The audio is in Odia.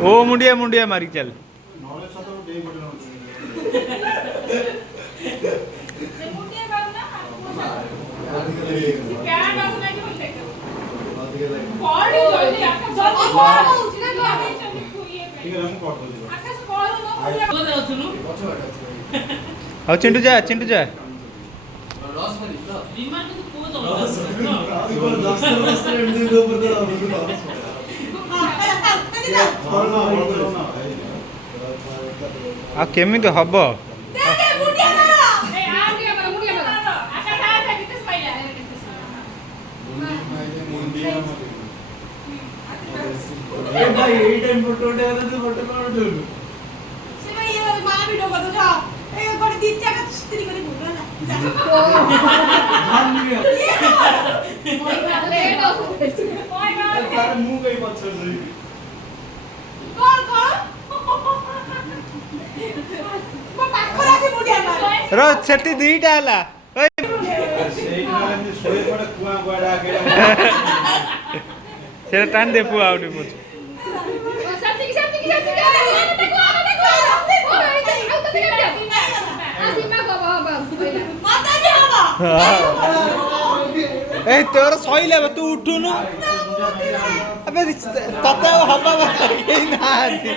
ओ मुंडिया मुंडिया मारी चल ଆଉ ଚିଣ୍ଟୁ ଯା ଚିଣ୍ଟୁ ଯା ଆଉ କେମିତି ହବ ର ସେଠି ଦିଟା ହେଲା ସେଟା ଟାଣି ଦେ ପୁଅ ଆଉ ଟିକେ ए तोर सइले तू उठुनु अबे तते हबा केही नाहांती